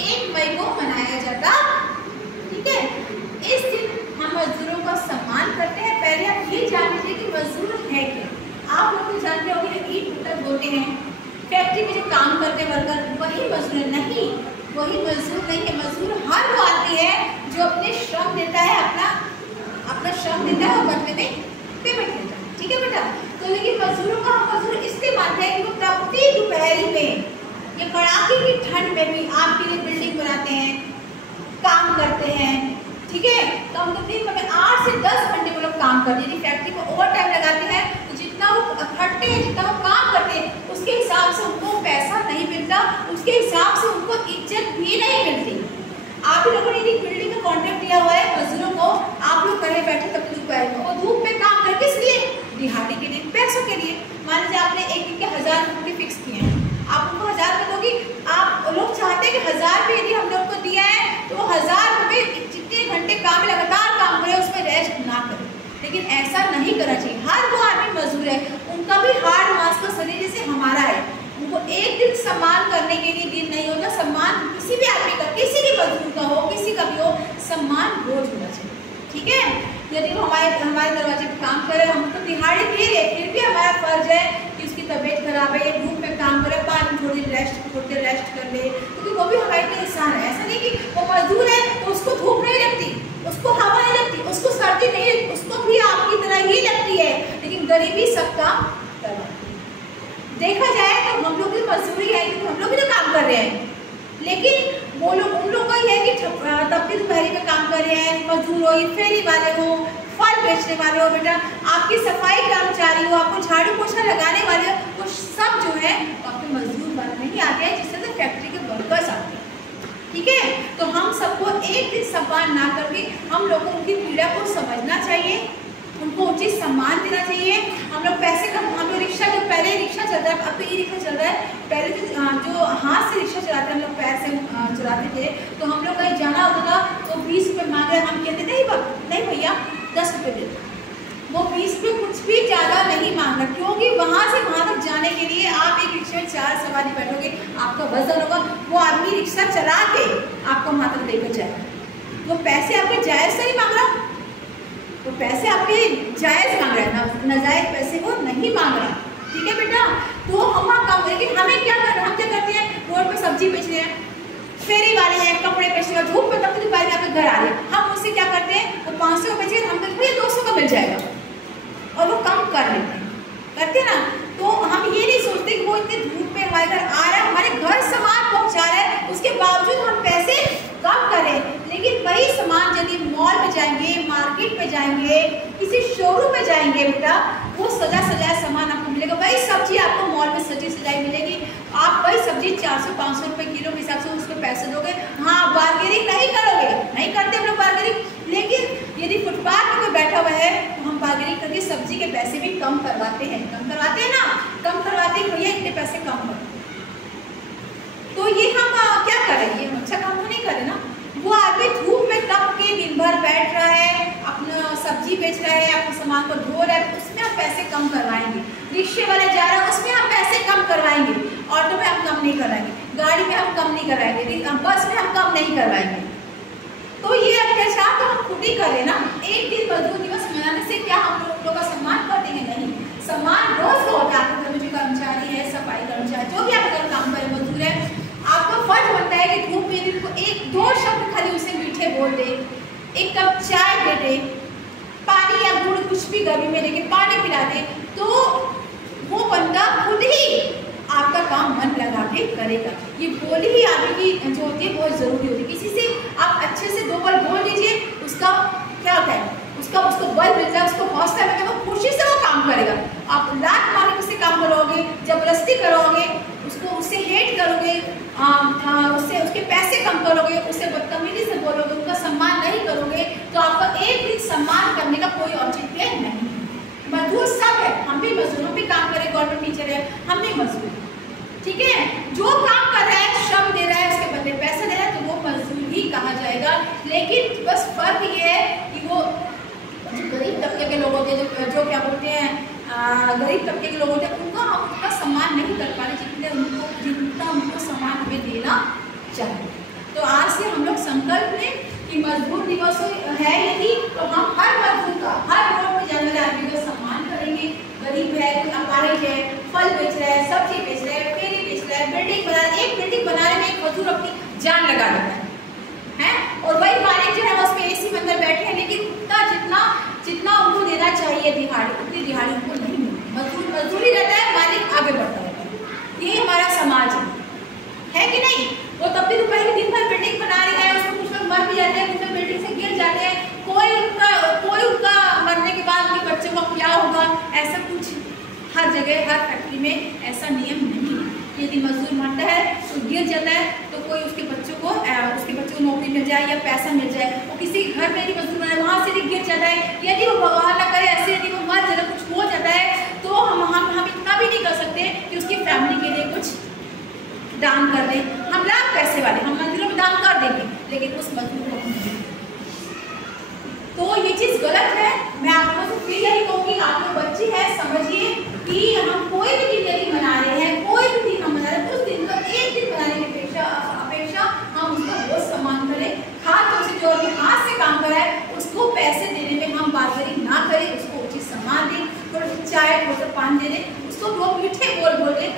1 मई को मनाया जाता। ठीक है, इस दिन हम मजदूरों का सम्मान करते हैं। पहले आप ये जान लीजिए कि मजदूर है क्या। आप लोग तो जानते होंगे ईंट भट्ठा बोलते हैं, फैक्ट्री में जो काम करते हैं वर्कर, वही मजदूर नहीं, वही मजदूर नहीं है। मजदूर हर वो आदमी है जो अपने श्रम देता है, अपना श्रम देता है और बदले में पेमेंट देता है। ठीक है बेटा, तो लेकिन मजदूरों का हम मजदूर इसलिए मानते हैं कि वो तपती दोपहरी में या कड़ाके की ठंड में भी आपके लिए बिल्डिंग बनाते हैं, काम करते हैं। ठीक है, तो हम तो दिन में 8 से 10 घंटे वो लोग काम करते हैं। यदि फैक्ट्री में ओवर टाइम लगाते हैं तो जितना वो खटते हैं, जितना वो काम करते हैं, उसके हिसाब से उनको पैसा नहीं मिलता, उसके हिसाब से उनको इज्जत भी नहीं मिलती। आप लोगों ने यदि बिल्डिंग का कॉन्ट्रैक्ट दिया हुआ है मजदूरों को, आप लोग कहीं बैठे तब दोपहर में और धूप में काम कर किस लिए? दिहाड़ी के लिए, पैसों के लिए। मान लीजिए आपने एक दिन के 1000 रुपये फिक्स किए हैं, आप उनको 1000 रुपये दोगी। आप लोग चाहते हैं कि 1000 रुपये यदि हमने उनको दिया है तो 1000 रुपये जितने घंटे काम लगातार काम करे उसमें रेस्ट ना करे, लेकिन ऐसा नहीं करना चाहिए। हर वो आदमी मजदूर है, उनका भी हार्ड मास का शरीर जैसे हमारा है, उनको एक दिन सम्मान करने के लिए दिन नहीं होता। सम्मान किसी भी आदमी का, किसी भी मजदूर का हो, किसी का भी हो, सम्मान रोज होना चाहिए। ठीक है, यदि वो हमारे दरवाजे पे काम करे, हम तो दिहाड़ी दे रहे, फिर भी हमारा फर्ज है कि उसकी तबीयत खराब है, धूप में काम करे, 5 मिनट थोड़ी रेस्ट कर ले, क्योंकि वो भी हमारे लिए इंसान है। ऐसा नहीं कि वो मजदूर है तो उसको धूप नहीं लगती, उसको हवा नहीं लगती, उसको सर्दी नहीं, उसको भी आपकी तरह ही लगती है, लेकिन गरीबी सब काम करवाती है। देखा जाए तो हम लोग की मजदूरी है, क्योंकि हम लोग भी तो काम कर रहे हैं, लेकिन वो लोग, उन लोगों का यह है कि तब दोपहरी में काम कर रहे हैं। मजदूर हो, फेरी वाले हो, फल बेचने वाले हो, बेटा आपकी सफाई कर्मचारी हो, आपको झाड़ू पोछा लगाने वाले हो, वो सब जो है आपके मजदूर वर्ग में ही आते हैं, जिससे तो फैक्ट्री के वर्कर्स आते हैं। ठीक है, तो हम सबको एक दिन सम्मान ना करके हम लोगों उनकी पीड़ा को समझना चाहिए, उनको उचित सम्मान देना चाहिए। हम लोग पैसे कम, हम लोग रिक्शा, जो पहले रिक्शा चलता है, अब तो ई रिक्शा चल रहा है, पहले जो हाथ से रिक्शा चलाते हैं, हम लोग पैर से चलाते थे, तो हम लोग कहीं जाना होता था तो 20 रुपये मांग रहे, हम कहते नहीं भैया 10 रुपये दे दो। वो 20 रुपये कुछ भी ज़्यादा नहीं मांग रहा, क्योंकि वहाँ से वहाँ तक जाने के लिए आप एक रिक्शा में 4 सवारी बैठोगे, आपका वजन होगा, वो आदमी रिक्शा चला के आपको वहाँ तक लेकर जाएगा। वो पैसे आपके जायज़ से नहीं मांग रहा, तो पैसे आपके जायज़ मांग रहा है, नाजायज़ पैसे वो नहीं मांग रहा। ठीक है बेटा, तो हम काम करेंगे। हमें क्या करना, हम क्या करते हैं, रोड पे सब्जी बेच रहे हैं, फेरी वाले हैं, कपड़े बेच रहे हैं, धूप में तब दोपहर में आपके घर आ रहे हैं, हम उससे क्या करते हैं, वो 500 का बेचेंगे, हम कहते हैं 200 का मिल जाएगा, और वो कम कर लेते हैं, करते ना। तो हम ये नहीं सोचते कि वो इतने धूप में हमारे घर आ रहा है, हमारे घर सामान पहुँचा रहा है, उसके बावजूद हम पैसे कम करें। लेकिन वही सामान यदि मॉल में जाएंगे, मार्केट में जाएंगे, किसी शोरूम में जाएंगे, बेटा वो सजा सजाया सामान आपको मिलेगा। वही सब्जी आपको मॉल में सजी सजाई मिलेगी, आप वही सब्जी 400-500 रुपये किलो के हिसाब से उसको पैसे दोगे। हाँ, बार्गेनिंग नहीं करोगे, नहीं करते हम लोग बार्गेनिंग, लेकिन यदि फुटपाथ पर कोई बैठा हुआ है तो हम बार्गेनिंग करके सब्जी के पैसे भी कम करवाते हैं, कम करवाते हैं ना, कम करवाते हैं, भैया इतने पैसे कम करो। तो ये हम क्या करें, ये अच्छा काम तो नहीं करें ना। वो आदमी धूप में तप के दिन भर बैठ रहा है, अपना सब्जी बेच रहा है, अपने सामान को धो रहा है, उसमें हम पैसे कम करवाएंगे। रिक्शे वाले जा रहा है, उसमें हम पैसे कम करवाएंगे, ऑटो में हम कम नहीं करवाएंगे, गाड़ी में हम कम नहीं करवाएंगे, बस में हम कम नहीं करवाएंगे। तो ये अत्याचार तो हम खुद ही करें ना। एक दिन मजदूर दिवस मनाने से क्या हम लोगों का सम्मान करते हैं? नहीं, सम्मान रोज होता है। आपके घर में जो कर्मचारी है, सफाई कर्मचारी, जो भी आपके घर काम करे, मजदूर है, आपका फर्ज बनता है कि धूप में दिन को 1-2 शब्द खाली उसे मीठे बोल दे, एक कप चाय दे दे, पानी या गुड़ कुछ भी गर्मी में लेके पानी पिला दे, तो वो बंदा खुद ही आपका काम मन लगा के करेगा। ये बोली ही आदमी की जो होती है बहुत ज़रूरी होती है। किसी से आप अच्छे से 2 बार बोल दीजिए, उसका क्या होता है, उसको बल मिलता है, उसको हौसला मिलता है, वो खुशी से वो काम करेगा। आप लात मार के उससे काम करोगे, जबरदस्ती करोगे, उससे हेट करोगे, उससे उसके पैसे कम करोगे, उससे बदतमीजी से बोलोगे, उनका सम्मान नहीं करोगे, तो आपका एक दिन सम्मान करने का कोई औचित्य नहीं। मजदूर सब है, हम भी मजदूरों पे काम करें, गवर्नमेंट टीचर है, हम भी मजदूर, ठीक है। जो काम कर रहा है, श्रम दे रहा है, उसके बदले पैसा दे रहा है, तो वो मजदूर ही कहा जाएगा। लेकिन बस फर्क ये है कि वो गरीब तबके के लोग होते हैं, जो क्या बोलते हैं, गरीब तबके के लोग होते हैं, उनका हम उनका सम्मान नहीं कर पा रहे जितना उनको सम्मान हमें देना चाहिए। से हम लोग संकल्प लें कि मजदूर दिवस है यदि तो हम हर मजदूर का, हर रोड पे जाने वाले आदमी का सम्मान करेंगे। गरीब है, कोई अपाहिज है, फल बेच रहा है, सब्जी बेच रहा है, फेरी बेच रहा है, बिल्डिंग बना रहा है, एक बिल्डिंग बनाने में एक मजदूर अपनी जान लगा देता है और वही मालिक जो है उसमें एसी में अंदर बैठे हैं, लेकिन उतना जितना उनको देना चाहिए दिहाड़ी, उतनी दिहाड़ी उनको नहीं मिलती। मजदूरी रहता है, मालिक आगे बढ़ता रहता है। ये हमारा समाज है कि नहीं? वो तब भी दोपहर दिन भर बिल्डिंग बना रही है, उसमें कुछ लोग मर भी जाते हैं, कुछ लोग बिल्डिंग से गिर जाते हैं, कोई उनका मरने के बाद उनके बच्चों का क्या होगा, ऐसा कुछ हर जगह हर फैक्ट्री में ऐसा नियम नहीं है। यदि मजदूर मरता है तो गिर जाता है तो कोई उसके बच्चों को नौकरी मिल जाए या पैसा मिल जाए। वो किसी घर में भी मजदूर बना है, वहाँ से भी गिर जाता है, यदि वो भगवान ना करे ऐसे यदि वो मर जाता, कुछ हो जाता है, तो हम इतना भी नहीं कर सकते कि उसकी फैमिली के लिए कुछ दान कर दें। हम लाख पैसे वाले हम मंदिरों में दान कर देंगे, लेकिन उस मजदूर को नहीं। तो ये चीज़ गलत है। मैं आप लोगों से फिर यही कहूँगी, आप लोग बच्चे हैं, समझिए कि हम कोई भी दिन यदि मना रहे हैं, कोई भी दिन हम मना रहे हैं, उस दिन का एक दिन मनाने की अपेक्षा हम उसका बहुत सम्मान करें। खास से जो अभी हाथ से काम करा है उसको पैसे देने में हम बार्गेनिंग ना करें, उसको उचित सम्मान दें, थोड़ा चाय थोड़ा पान दे दें, उसको दो मीठे बोल दें,